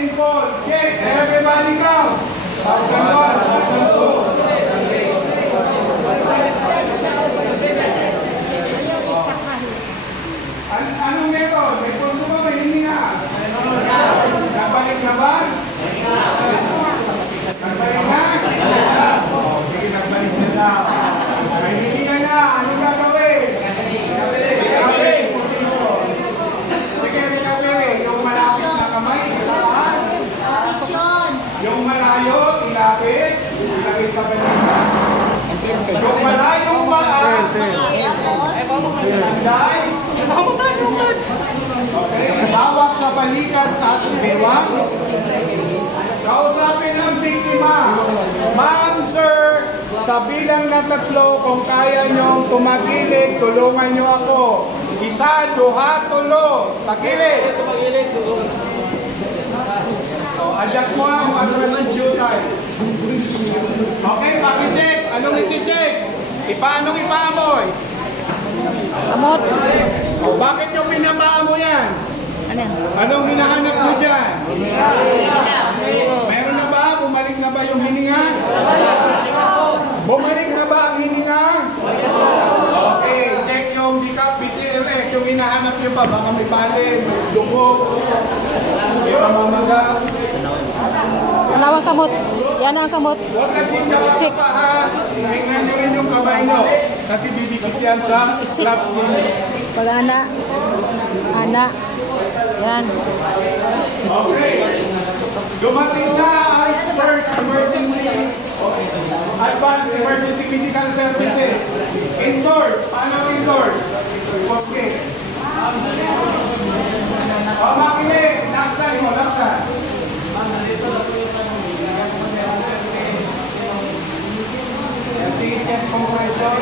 in full. Check. Everybody count. 1,001, 1,002. Anong meron? May pulso ba? May hininga? Nagbalik na ba? Nagbalik na? Oh, sige, nagbalik na daw. May hininga na. Anong gagawin? Gagawin. Position. Sige, gagawin. Yung malapit na kamay, itaas. Posisyon. Yung malayo, ilapit. Ilagay sa balikat. Yung malayong paa. Tanday. Okay, hawak sa balikat at bewang. Kausapin ang biktima. Ma'am, sir, sa bilang na 3, kung kaya nyong tumagilid, tulungan nyo ako. 1, 2, 3. Tagilid. Adjust mo ang atras ng due time. Okay, pakicheck. Anong iti-check? Anong ipaamoy? Amot. O, bakit nyo pinapaamoy yan? Ano yan? Anong hinahanap nyo dyan? Meron na ba? Bumalik na ba yung hininga? Bumalik na ba ang hininga? Okay, check yung BTRS, yung hinahanap nyo pa. Baka may palin, may dugo, may pamamaga. Alawang kamot. Yan ang kamot. Huwag natin kapapa pa ha. Tingnan nyo rin yung kamay nyo. Kasi didikit yan sa clubs ninyo. Pag ana. Yan. Okay. Dumating na ang first emergency, advanced emergency medical services. Indoors. Paano indoors? Poske. O, makinig. Laksan mo, laksan. Tingin chest compression.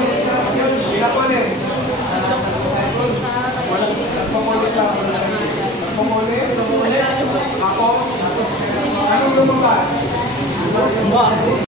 Sila po ulit. Pumulit lang. Pumulit. Ako. Anong lumabas?